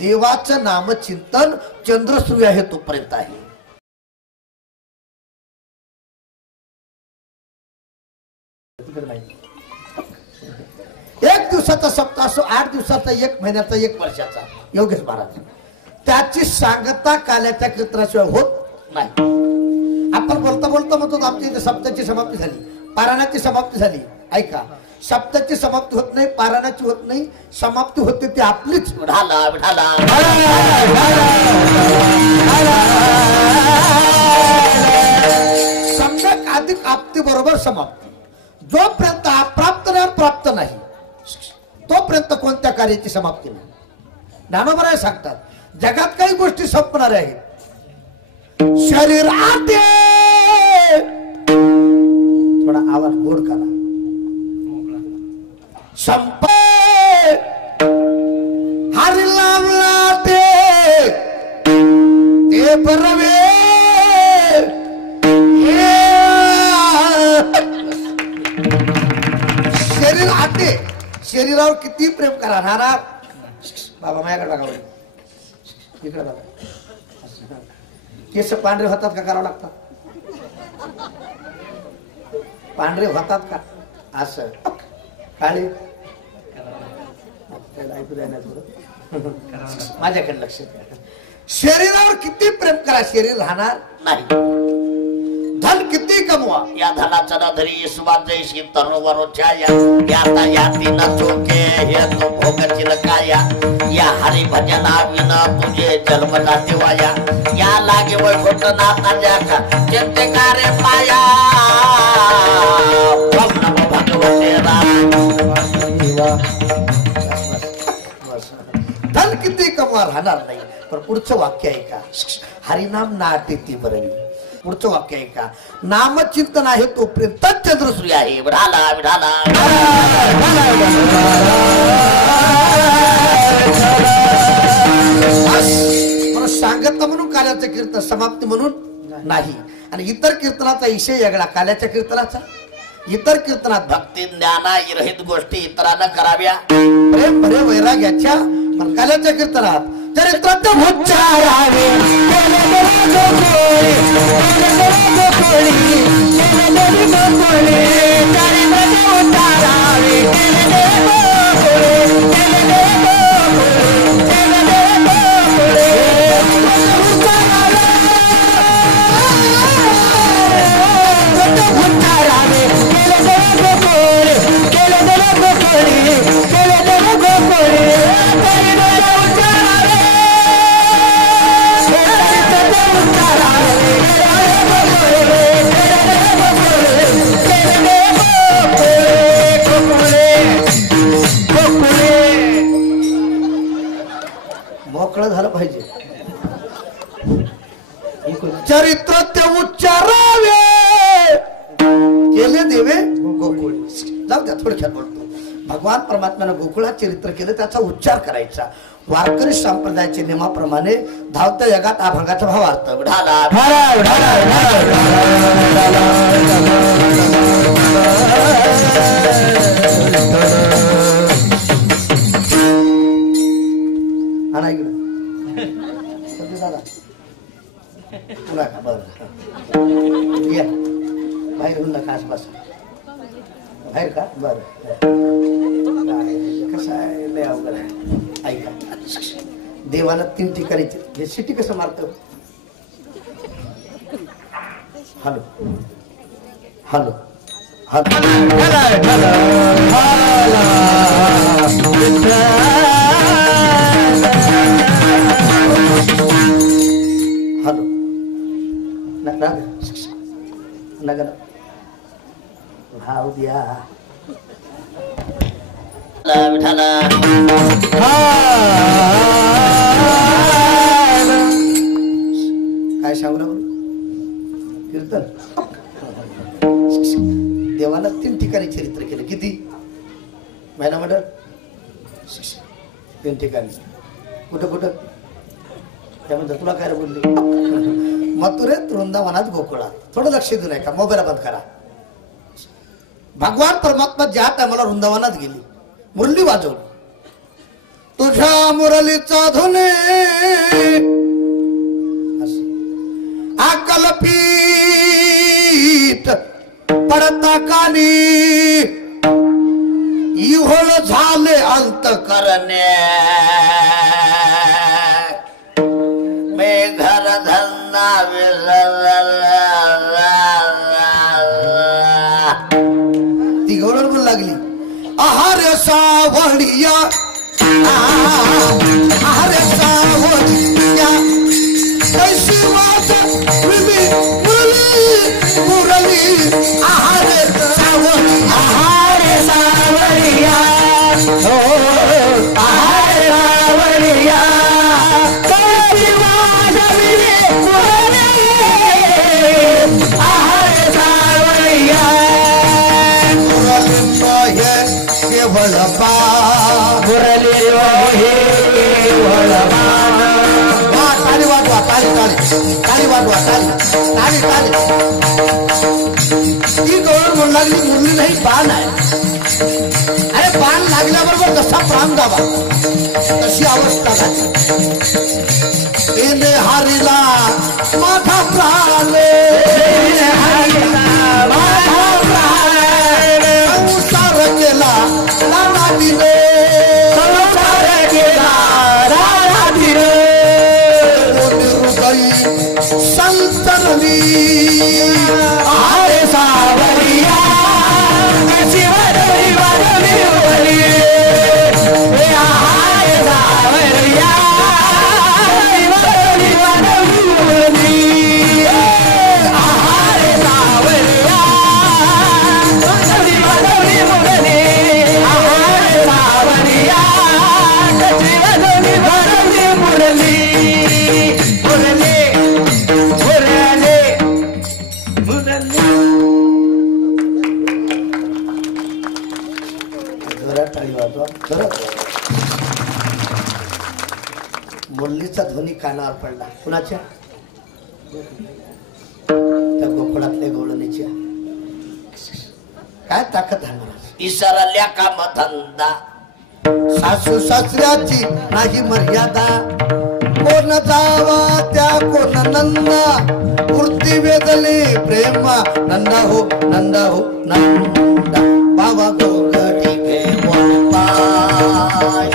देवाचं नामचिंतन चंद्रसूर्य आहे तोपर्यंत आहे. एक दिवसाचा सप्ताह असो, 8 दिवसाचा, 1 महिन्याचा, 1 वर्षाचा, योगेश महाराज त्याची सांगता काल्याच्या कीर्तनाशिवाय होत नाही. आपण बोलता बोलता म्हणतो आमच्या इथे सप्ताहाची समाप्ती झाली, पारायणाची समाप्ती झाली. ऐका, सप्ताहाची समाप्ती होत नाही, पारायणाची होत नाही, समाप्ती होते ती आपलीच. विठाला विठाला सम्यक अधिक आपती बरोबर समाप्ती. जोपर्यंत अप्राप्त नाही, प्राप्त नाही, तोपर्यंत कोणत्या कार्याची समाप्ती नाही. ज्ञानोबराय सांगतात जगात काही गोष्टी संपणार आहेत. शरीरात थोडा आवाज गोड करा. संप हरी लावला ते बरवे शरीर आते. शरीरावर किती प्रेम करा नाना. बाबा माझ्याकडे बघा, इकडे बघा. केस पांढरे होतात का करावं लागतात? पांढरे होतात का? असं काळे माझ्याकडे लक्ष द्या. शरीरावर किती प्रेम करा, शरीर राहणार नाही. धन किती कमवा, या धनाचा ना धरी सुवाद जैशी तरुवरोच्या याता याती न चोके हे तो भोगतील काया. या हरी भजना विना तुझे जन्म जाते वाया. या लागे वैकुंठ नाथाच्या का चिंते कारे पाया. भगवते राम धन किती कमवा राहणार नाही. पण पुढचं वाक्य आहे का, हरिनाम नाटे ती बरवी. पुढचं वाक्य आहे का, नामचिंतन आहे तोपर्यंत चंद्रसूर्य आहे. विठाला विठाला सांगत म्हणून काल्याचं कीर्तन समाप्ती म्हणून नाही. आणि इतर कीर्तनाचा विषय वेगळा, काल्याच्या कीर्तनाचा. इतर कीर्तनात भक्ती ज्ञाना रहित गोष्टी इतरांना कराव्या, प्रेम भरे वैराग्याच्या. पण काल्याच्या कीर्तनात चरित्रात उच्चारावे मोकळं झालं पाहिजे. चरित्र ते उच्चारावे केले देवे गोकुळ. जाऊ द्या, थोडक्यात बोलतो. भगवान परमात्म्यानं गोकुळात चरित्र केलं, त्याचा उच्चार करायचा. वारकरी संप्रदायाच्या नियमाप्रमाणे धावत्या जगात अभंगाचा भावार्थ. विठाला आणा इकडे दादा. तुला का बरं या बाहेर होऊन नका, बसा बाहेर का. बरं कसं आहे, लय अवघड आहे. ऐका, देवाला 3 ठिकाणी हे सिटी कसं मारतं. हॅलो हॅलो हॅलो हॅलो नगर भाव द्या. काय सांगू ना कीर्तन. देवाला 3 ठिकाणी चरित्र केलं. किती महिना मंडळ? 3 ठिकाणी. कुठं कुठं त्यामध्ये तुला काय बोलली. मथुरेत, वृंदावनात, गोकुळात. थोडं लक्ष देऊ नये का, मोबाईल बंद करा. भगवान परमात्मा ज्या टायमाला वृंदावनात गेली, मुरली वाजवली, तुझ्या मुरलीचा धुने अकल्पित पडता कानी इहोळ झाले अंत करणे मे घर धंदा ती गौरव म्हणू लागली आहार सावळिया आहार सावळिया कैसी वाट मुरली मुरली आहार सावळिया आहार सावळिया हो आहार सावळिया कैसी वाट मुरली आहार सावळिया केवळ बा मुरली ताली वाजवा ताली ताली ताली वाजवा ताली ताली ताली ती गौरव म्हणू लागली मुरली नाही बाण आहे अरे बाण लागल्याबरोबर जसा प्राण जावा तशी अवस्था झाली एने हारीला माझा प्राण माझा प्राण संसार केला लाडा दिले संसार केला लाडा दिले हृदय संतरली आहारे सावरिया शिवरी वरली वरली आहारे सावरिया शिवरी वरली वरली आहारे सावरिया शिवरी वरली वरली आहारे सावरिया शिवरी वरली वरली मुरलीचा ध्वनी कानावर पडला कुणाच्या त्या गोकुळातल्या गवळणीच्या काय ताकद आहे महाराज इशाराल्या काम धंदा सासू सासऱ्याची नाही मर्यादा कोण जावा त्या कोण नंदा मूर्ती वेदले प्रेमा नंदा हो नंदा हो नंदा बाबा गोगटी घे पाय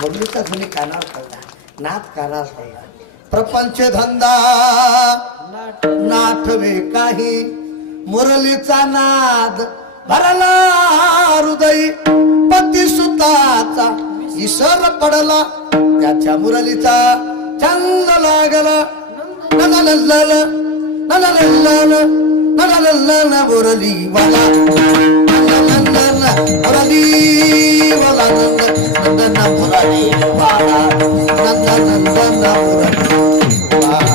मुरलीचा ध्वनी कानावर पडला नाथ कानावर पडला प्रपंच धंदा नाथवे काही मुरलीचा नाद भरला हृदय पती सुताचा इसर पडला त्याच्या मुरलीचा छंद लागला नननननन नननननन नननननन मुरली वाला नननननन मुरली वाला नंदन मुरली वाला नंदनननन मुरली वाला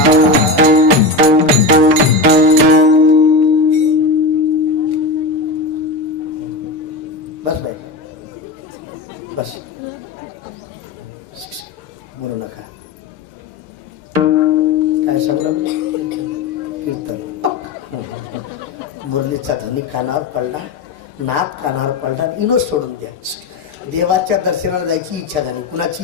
बस भाई बस बोलू नका काय सांगलं कीर्तन मुरलीचा ध्वनी कानावर पडला नाथ कानावर पडला इनो सोडून द्या देवाच्या दर्शनाला जायची इच्छा झाली कुणाची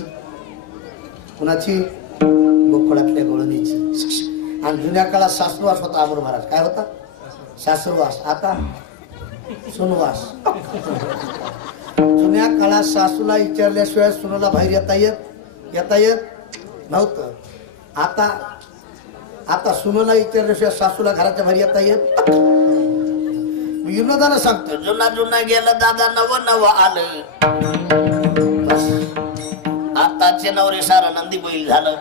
कुणाची गोकुळातल्या गवळणीची आणि जुन्या काळात सासुरवास होता अमर महाराज काय होता सासुरवास आता सुनवास जुन्या काळात सासूला विचारल्याशिवाय सुनाला बाहेर येता येत नव्हतं आता आता सुनाला विचारल्याशिवाय सासूला घराच्या बाहेर येता येत मी विनोदानं सांगतो जुना जुना गेलं दादा नव नव आलं आताचे नवरे सारा नंदी बैल झालं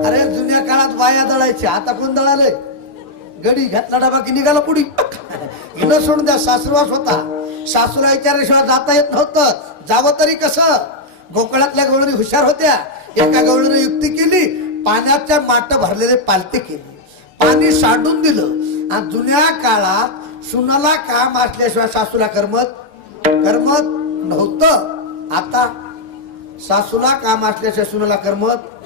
अरे जुन्या काळात बाया दळायची आता कोण दळाले गडी घातला डबा की निघाला पुढी हिनं सोडून द्या सासुरवास होता सासूला विचारल्याशिवाय जाता येत नव्हतं जावं तरी कसं गोकुळातल्या गवळणी हुशार होत्या एका गवळीने युक्ती केली पाण्याच्या माट भरलेले पालते केले पाणी सांडून दिलं आणि जुन्या काळात सुनाला काम असल्याशिवाय सासूला करमत नव्हतं आता सासूला काम असल्याशिवाय सुनाला करमत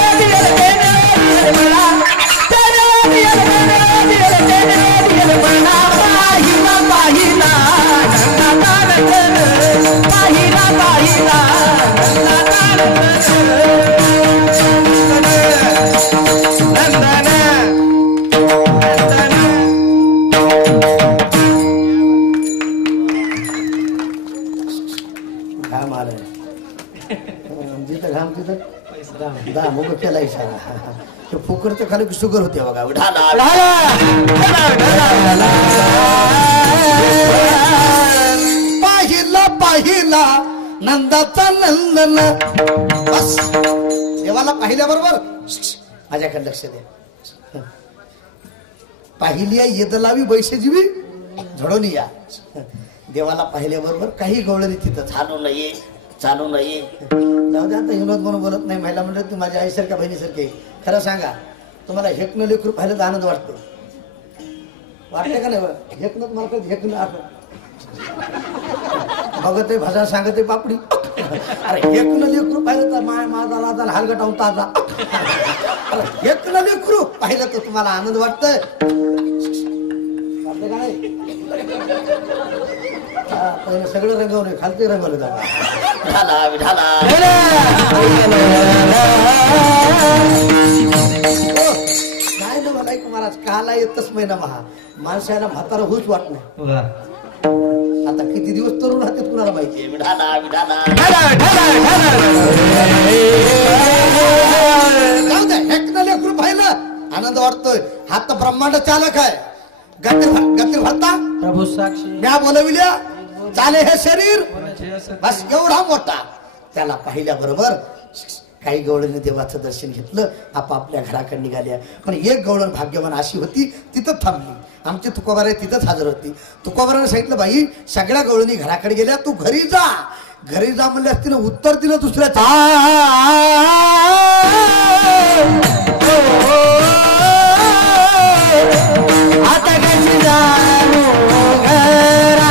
केला इशारा. ते फुकरचं खाली शुगर होते बघा. पाहिला पाहिला नंदाचा नंदन. बस देवाला पाहिल्याबरोबर माझ्याकडे लक्ष द्या. पाहिली येद लावी बैसेजीवी झडून या. देवाला पाहिल्याबरोबर काही गवळणी तिथं चालू नये चालू नये. जाऊ द्या आता हिमत म्हणून बोलत नाही. महिला म्हणलं तू माझ्या आईसारख्या बहिणीसारखे. खरं सांगा तुम्हाला हेकणं लेकरू पाहिलं तर आनंद वाटतो. वाटते का नाही? हेकणं तुम्हाला कधी हेकणं आठवत बघत आहे भाषा सांगत आहे पापडी. अरे हेकणं लेकरू पाहिलं तर माझा राजा हलगटावून ताजा. अरे हेकणं लेकरू पाहिलं तर तुम्हाला आनंद वाटतंय. वाटते का नाही? पहिलं सगळं रंगवणे खालते रंगवलं जातं. काय ना मला एक महाराज काला येतच महिना महा माणसाला म्हातारा होऊच वाट नाही. आता किती दिवस तरुण राहते कुणाला माहिती. जाऊ द्या हेकणं लेकरू पाहिलं आनंद वाटतोय. हा तर ब्रह्मांड चालक आहे. गती भरता प्रभू साक्षी म्या बोलविल्या चाले हे शरीर. बस एवढा मोठा. त्याला पाहिल्याबरोबर काही गवळणी देवाचं दर्शन घेतलं. आपापल्या घराकडे निघाल्या. पण एक गवळण भाग्यवान अशी होती तिथं थांबली. आमची तुकोबाराय तिथंच हजर होती. तुकोबाराने सांगितलं बाई सगळ्या गवळणी घराकडे गेल्या तू घरी जा. घरी जा म्हणल्यास तिनं उत्तर दिलं दुसऱ्याच. आता कशी जाऊ घरा.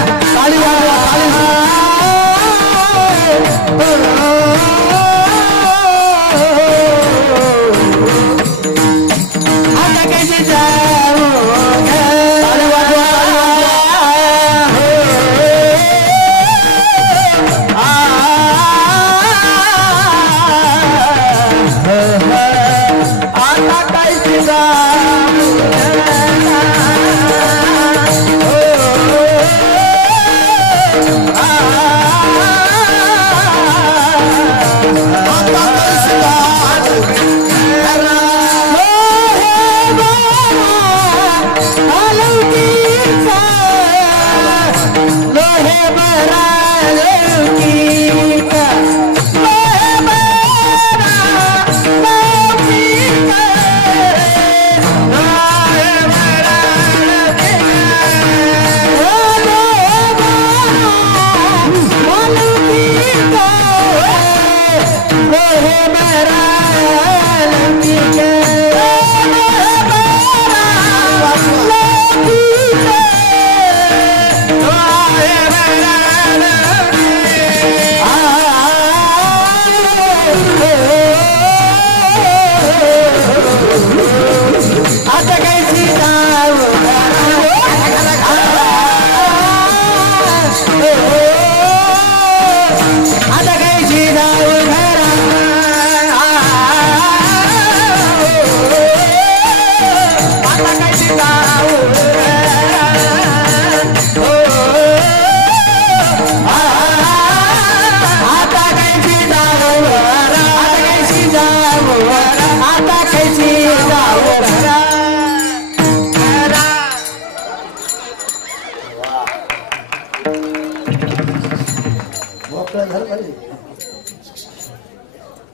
आता कशी जाऊ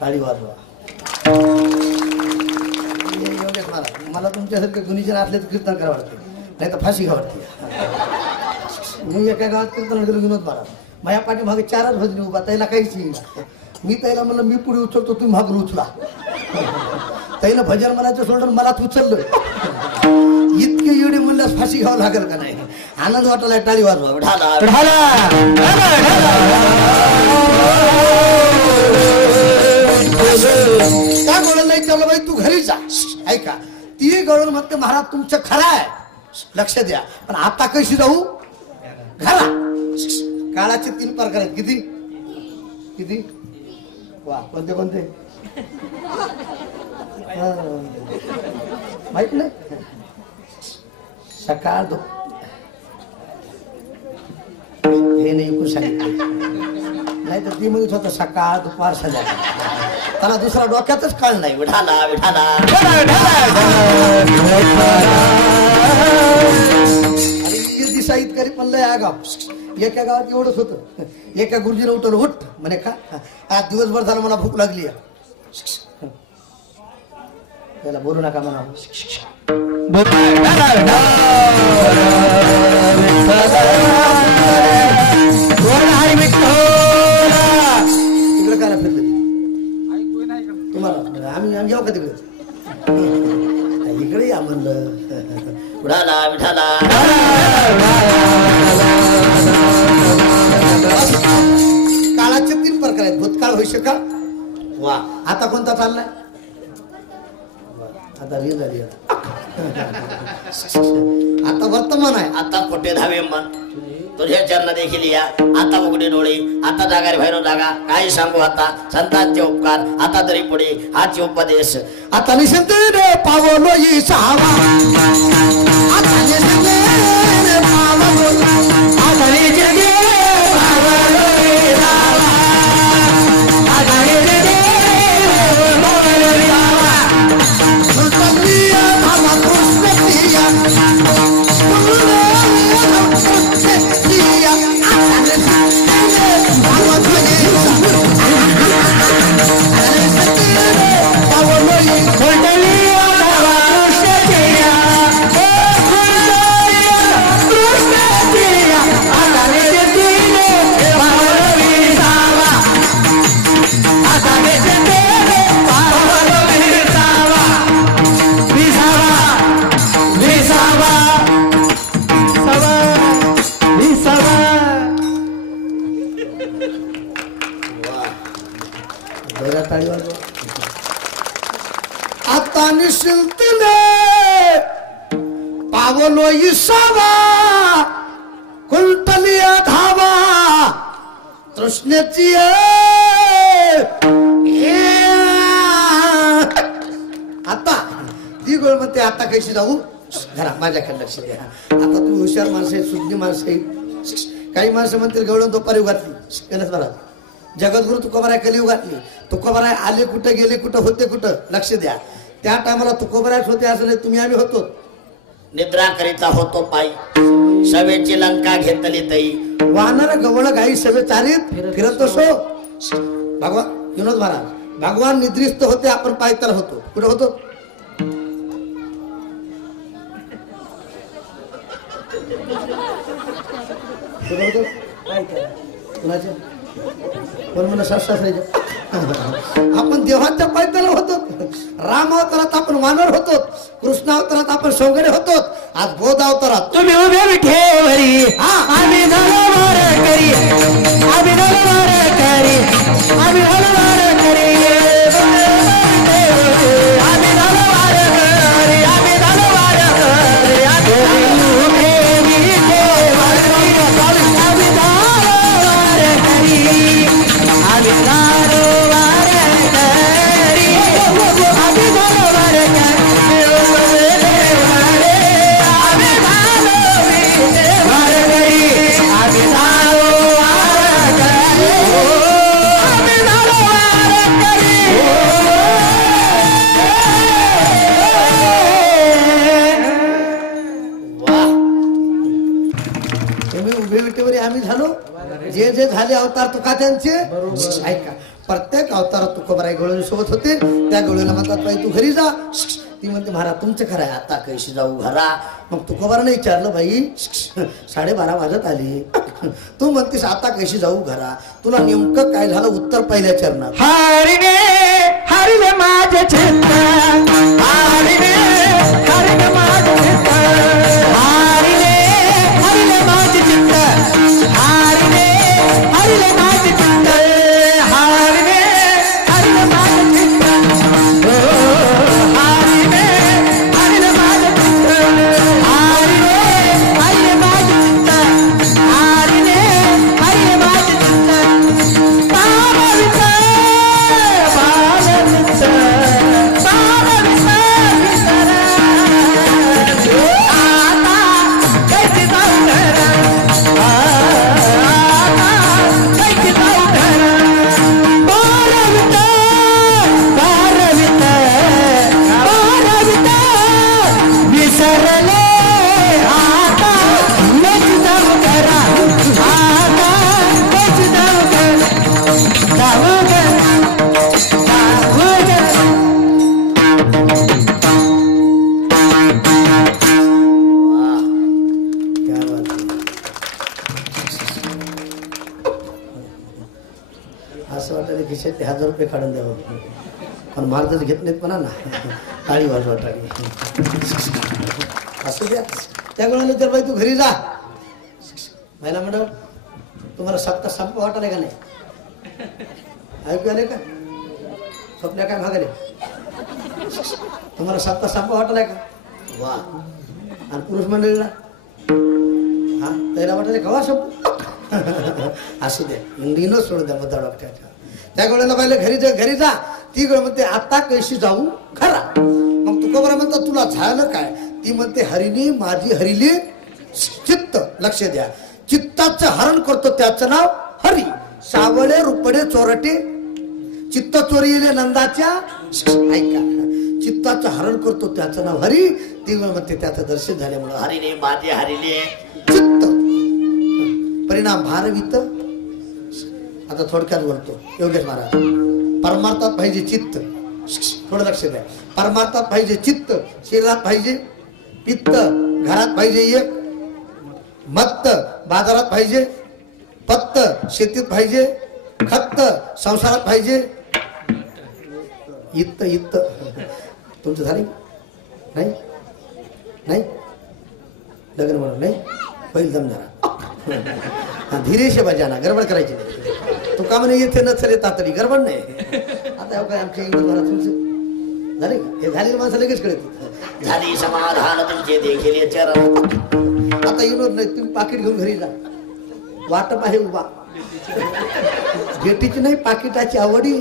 टाळी वाजवा. मला तुमच्यासारखे गुणीजन असले तर कीर्तन करा वाटते नाही तर फाशी घ्या वाटते. मी एका गावात कीर्तन गेलो विनोद महाराज. माझ्या पाठीमागे 4च भजनी उभा. त्याला काहीच नाही. मी त्याला म्हणलं मी पुढे उचलतो तुम्ही मागून उचला. त्याला भजन म्हणायचं सोडून मलाच उचललं. इतके एवढे म्हणल्यास फाशी घ्यावं लागेल का नाही. आनंद वाटायला टाळी वाजवा. काय गवळण नाही चाललं बाई तू घरी जा. ऐका ती गवळण म्हणते महाराज तुमचं खरं आहे लक्ष द्या. पण आता कशी जाऊ घरा. काळाचे 3 प्रकार आहेत. किती किती वा कोणते कोणते माहित नाही. सकाळ हे नाही सांगितलं नाही तर ती म्हणत होतं सकाळ दुपार संध्याकाळ. त्याला दुसरा डोक्यातच कळ नाही. विठाला विठाला आणि दिसा इतकरी म्हणलंय या गाव. एका गावात एवढंच होतं. एका गुरुजीने उठवलं, उठ म्हणे का आज दिवसभर झालं मला भूक लागली. त्याला बोलू नका म्हणा. तिकडे काय फिरलं तुम्हाला? आम्ही जाऊ का तिकडे? इकडे या म्हणलं. उडाला विठाला काळाचे 3 प्रकार आहेत. भूतकाळ, भविष्यकाळ, वा. आता कोणता चाललाय? आता री झाली. आता वर्तमान आहे. आता कुठे धावे मन तुझ्या चरण देखील या. आता उघडे डोळे, आता जागा रे भैरव जागा. काही सांगू आता संतांचे उपकार. आता तरी पुढे हाच उपदेश. आता निसंतेने पावलो ईसावा. आता निसंतेने पावलो. आता निसंतेने पावलो ईसावा. आता निसंतेने पावलो ईसावा. सुतमिया धामा कृष्ण प्रिया. आता निशिंतने पावलो ईसावा. कुंटलिया धावा तृष्णेची. आता ती गोळ म्हणते आता कशी जाऊ घरा. माझ्याकडे लक्ष द्या. आता तू हुशार माणसं आहे, शुद्धी माणसं आहे. काही माणसं म्हणतील गवळून दुपारी घातली. बरा जगद्गुरु तुकोबाराय कलियुग घातली. तुकोबाराय आले कुठं, गेले कुठं, होते कुठं, लक्ष द्या. त्या टायमाला तुकोबारायच होते असं नाही. तुम्ही आम्ही होतो. निद्रा करिता होतो पायी. सवेची लंका घेतली तई. वानर गवळ गाई सवे चारीत फिरत असो. भगवान विनोद महाराज भगवान निद्रिस्त होते, आपण पायताला होतो. कुठं होतो? आपण देवाच्या पायथ्याला होतो. राम अवतारात आपण वानर होतो. कृष्ण अवतारात आपण सोंगडे होतो. आज बोध अवतारात तुम्ही उभे विठेवरी. आम्ही नलवार करी, आम्ही नलवार करी, आम्ही नलवार करी, आम्ही नलवार करी, आम्ही नलवार करी, आम्ही उभे विठेवरी, आम्ही नलवार करी, आम्ही नलवार करी, आम्ही नलवार आम्ही झालो. जे जे झाले अवतार तुका त्यांचे ऐका. प्रत्येक अवतारात तुकोबाराय गवळणी सोबत होते. त्या गवळीला म्हणतात बाई तू घरी जा. ती म्हणते महाराज तुमचं खरं आहे, आता कैशी जाऊ घरा. मग तुकोबाराने विचारलं बाई 12:30 वाजत आली. तू म्हणतेस आता कैशी जाऊ घरा. तुला नेमकं काय झालं उत्तर पहिल्या चरणात. हरिने हरिने माझे चित्त, हरिने हरिने माझे चित्त, हरिने हरिने माझे चित्त, हरिने हरिने माझे चित्त, हरिने हरिने माझे चित्त, हरिने हरिने माझे चित्त, हरिने हरिने माझे चित्त, हरिने हरिने माझे चित्त, बाबा विठ्ठल बाबा विठ्ठल रुपये काढून द्यावं पण मार्गच घेत नाहीत म्हणा ना टाळी वाजवा टाळी असू द्या त्या गुणाने तर बाई तू घरी जा महिला मंडळ तुम्हाला सप्ताह संप वाटायला का नाही ऐकू आले का स्वप्न्या काय मागाले तुम्हाला सप्ताह संप वाटायला का वा आणि पुरुष मंडळीला हा त्याला वाटायला कवा संप असू द्या इंग्लिनो सोडून द्या मुद्दा डॉक्टरच्या त्या गोळ्याला पाहिलं घरी जा ती गोळ म्हणते आता कैशी जाऊ खरा मग तुका बरं म्हणता तुला झालं काय ती म्हणते हरिणी माझी हरिली चित्त लक्ष द्या चित्ताचं हरण करतो त्याचं नाव हरी सावळे रुपडे चोरटे चित्त चोरीले नंदाच्या ऐका चित्ताचं हरण करतो त्याचं नाव हरी ती म्हणते त्याचं दर्शन झाल्यामुळे हरिणे माझे हरिले चित्त परिणाम भारवित आता थोडक्यात बोलतो योगेश महाराज परमार्थात पाहिजे चित्त थोडं लक्ष द्या परमार्थात पाहिजे चित्त शरीरात पाहिजे पित्त घरात पाहिजे एक मत्त बाजारात पाहिजे पत्त शेतीत पाहिजे खत्त संसारात पाहिजे इत्त इत्त तुमचं झाले नाही नाही लग्न म्हणून नाही पहिल दम जरा धीरे शे बजाना गडबड करायची नाही तू का म्हणे येथे नचले तातडी गडबड नाही आता काय आमच्या इंग्लिश तुमचं झाले का हे झालेली माणसं लगेच कळत झाली समाधान तुमचे देखील चरण आता येणार नाही तुम्ही पाकिट घेऊन घरी जा वाटप आहे उभा भेटीची नाही पाकिटाची आवडी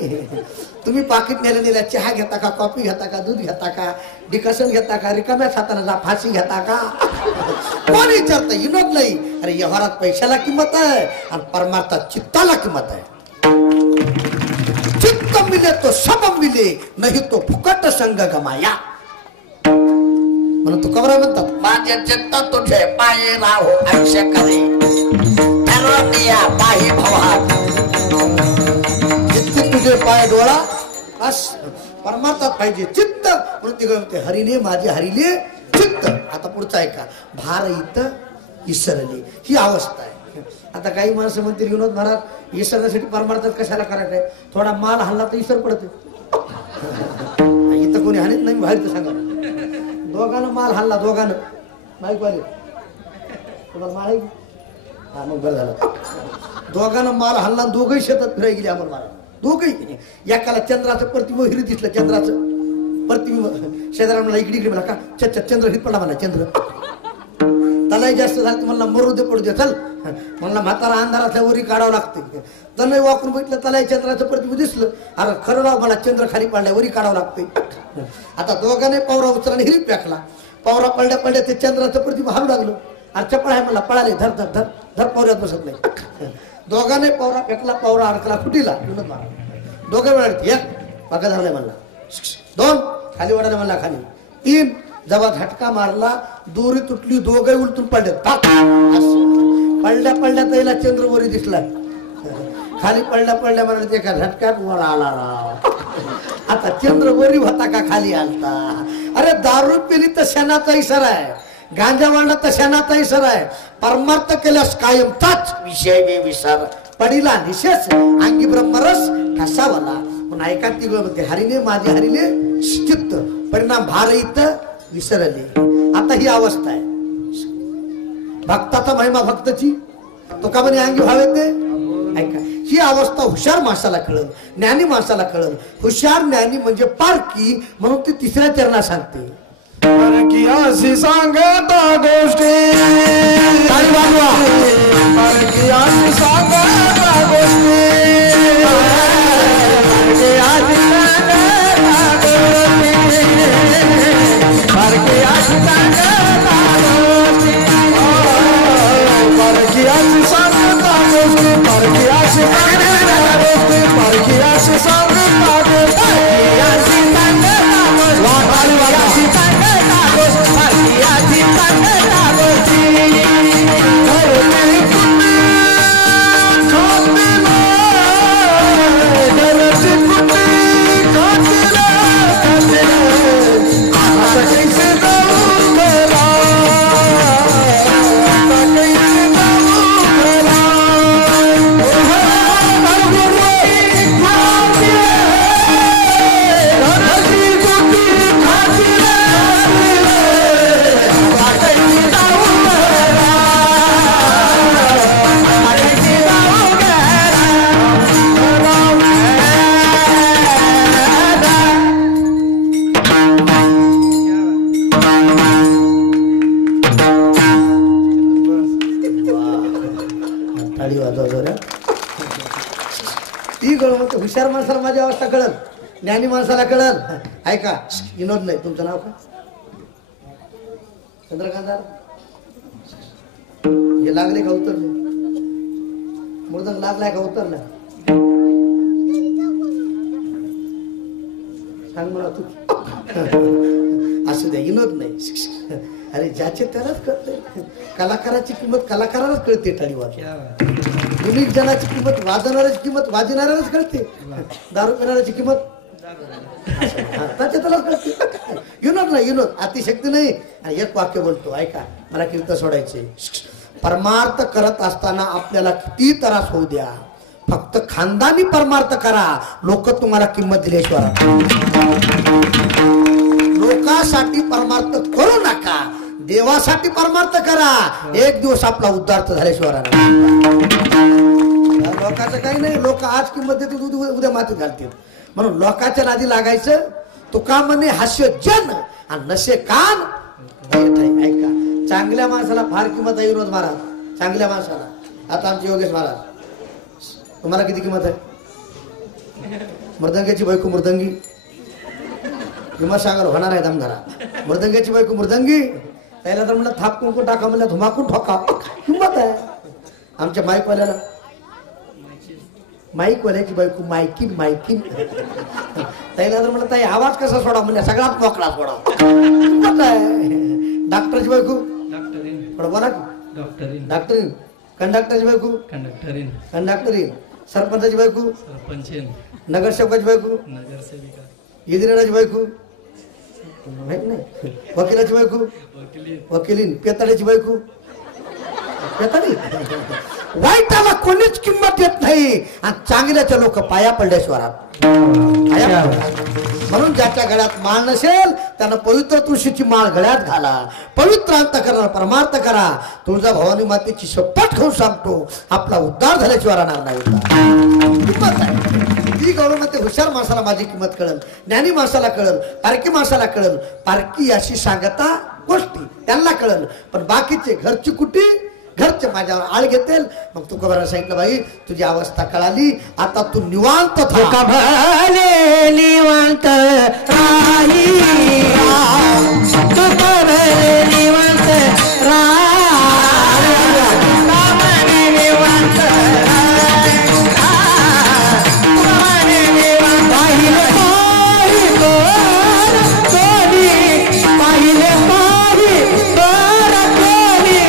तुम्ही पाकिट नेल्या चहा घेता का कॉफी घेता का दूध घेता का डिकशन घेता का रिकाम्या खाताना जा फाशी घेता का कोण विचारत विनोद नाही अरे व्यवहारात पैशाला किंमत आहे आणि परमार्थात चित्ताला किंमत आहे चित्त मिले तो सब मिले नाही तो फुकट संग गमाया म्हणून तू कबरा म्हणतात माझे चित्त तुझे पाये राहो आयुष्य करे पाही भवात चित्त तुझे पाय डोळा बस परमार्थात पाहिजे चित्त म्हणून ती म्हणते हरिने माझे हरिले चित्त आता पुढचा आहे का भार इथं इसरले ही अवस्था आहे आता काही माणसं म्हणतील विनोद महाराज इसरण्यासाठी परमार्थात कशाला करायचं आहे थोडा माल हल्ला तर इसर पडते इथं कोणी हानीत नाही बाहेर तर सांगा दोघांना माल हल्ला दोघांना माहिती पाहिजे तुम्हाला माल आहे हा मग बरं झालं दोघांना माल हल्ला दोघही शेतात फिरायला गेले आम्हाला माल दोघही एकाला चंद्राचं प्रतिबिंब हिरीत दिसलं चंद्राचं प्रतिबिंब शेजारा म्हणला इकडे इकडे म्हणला का चंद्र हित पडला म्हणला चंद्र त्यालाही जास्त झालं म्हणला मरू दे पडू दे चल म्हणला म्हातारा अंधारातल्या वरी काढावं लागते त्यानं वाकून बघितलं त्यालाही चंद्राचं प्रतिबिंब दिसलं अरे खरं राव मला चंद्र खाली पडलाय वरी काढावं लागते आता दोघांनी पवरा उचला हिरीत फेकला पवरा पडल्या पडल्या ते चंद्राचं प्रतिबिंब हारू लागलं अरे चपळ आहे मला पळाले धर धर धर धर पवऱ्यात बसत नाही दोघांनी पवरा फेकला पवरा अडकला फुटीला दोघे वेळा एक बघा धरलाय म्हणला दोन खाली वडाले म्हणला खाली तीन जेव्हा झटका मारला दोरी तुटली दोघे उलटून पडले पडल्या पडल्या तैला चंद्रवरी दिसला खाली पडल्या पडल्या म्हणा ते का झटक्यात वर आला राव आता चंद्रवरी होता का खाली आलता अरे दारू पिली तर शेणाचा इशारा आहे गांजा वाढला तर शेणाचा इशारा आहे परमार्थ केल्यास कायमचाच विषय वे विसर पडिला निशेष अंगी ब्रह्मरस ठसावला पण ऐका ती म्हणते हरिने माझे हरिले चित्त परिणाम भार इथं विसरले आता ही अवस्था आहे भक्ताचा महिमा भक्तची तो का म्हणे अंगी भाव येते ऐका ही अवस्था हुशार माणसाला कळल ज्ञानी माणसाला कळल हुशार ज्ञानी म्हणजे पारकी म्हणून ती तिसऱ्या चरणात सांगते परकीयासी सांगता गोष्टी काय बाबा परकीयासी सांगता गोष्टी परकीयासी सांगता गोष्टी परकीयासी सांगता गोष्टी परकीयासी सांगता गोष्टी परकीयासी सांगता गोष्टी परकीयासी सांगता गोष्टी हुशार माणसाला माझी अवस्था कळल, ज्ञानी माणसाला कळल. ऐका, विनोद नाही, तुमचं नाव काय? चंद्रकांत. हे लागले का उतरले? मृदंग लागलाय का उतरला? सांग मला तू. असू द्या, विनोद नाही. अरे ज्याचे त्यालाच कळते. कलाकाराची किंमत कलाकारालाच कळते. टाळी वाजव. युनिक जनाची किंमत वाजवणाऱ्याची किंमत वाजवणाऱ्यालाच कळते. दारू पिणाऱ्याची किंमत त्याच्या त्यालाच कळते. विनोद नाही, विनोद अतिशक्ती नाही. आणि एक वाक्य बोलतो, ऐका, मला कीर्तन सोडायचे. परमार्थ करत असताना आपल्याला किती त्रास होऊ द्या, फक्त खानदानी परमार्थ करा. लोक तुम्हाला किंमत दिल्याशिवाय. लोकांसाठी परमार्थ करू नका, देवासाठी परमार्थ करा. एक दिवस आपला उद्धार झाल्याशिवाय. लोकांचं काही नाही. लोक आज किंमत देतील, उद्या मातीत घालतील. म्हणून लोकांच्या नादी लागायचं. तुका म्हणे हास्य जन आणि नसे कान. ऐका, चांगल्या माणसाला फार किंमत आहे विनोद महाराज. चांगल्या माणसाला. आता आमचे योगेश महाराज, तुम्हाला किती किंमत आहे? मृदंगाची बायको मृदंगी. विमर्शागर होणार आहे दमदारा. मृदंगाची बायको मृदंगी. त्याला तर म्हणलं थाप कुंकू टाका, म्हणलं धुमाकून ठोका. किंमत आहे. आमच्या माईकवाल्याला, माईकवाल्याची बायको मायकी मायकी. त्याला तर म्हणलं ताई आवाज कसा सोडा, म्हणजे सगळ्यात मोकळा सोडा. किंमत आहे. डॉक्टरची बायको थोडं बोला. डॉक्टरीन. कंडक्टरची बायको कंडक्टरीन. सरपंचाची बायको सरपंचीन. नगरसेवकाची बायको नगरसेविका. इंजिनियराची बायको माहित नाही. वकिलाची बायको वकिलीन. पेताड्याची बायको पेताडी. वाईटाला कोणीच किंमत देत नाही आणि चांगल्याच्या लोक पाया पडल्याशिवाय. म्हणून ज्याच्या गळ्यात माळ नसेल त्यानं पवित्र तुळशीची माळ गळ्यात घाला. पवित्र अंतःकरणाला परमार्थ करा. तुळजा भवानी मातेची शपथ घेऊन सांगतो, आपला उद्धार झाल्याशिवाय राहणार नाही. किंमत आहे ती गौरवमध्ये. हुशार माणसाला माझी किंमत कळल, ज्ञानी माणसाला कळल, पारकी माणसाला कळल. पारकी अशी सांगता गोष्टी त्यांना कळल. पण बाकीचे घरची कुटी, घरचे माझ्यावर आळ घेतील. मग तू कबरा सांगितलं, बाई तुझी अवस्था कळाली, आता तू निवांत का भले निवांत राही. तू भले निवांत राही. निवांत पाहिले पाहि बर कोणी. पाहिले पाहि बर कोणी.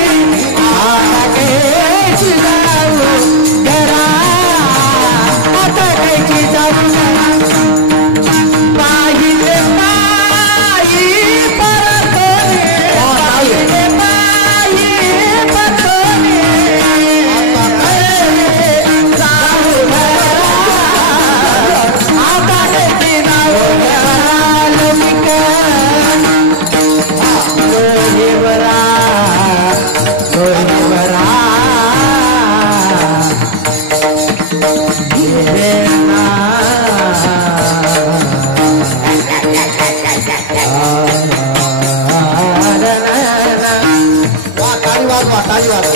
ताली वाजवा.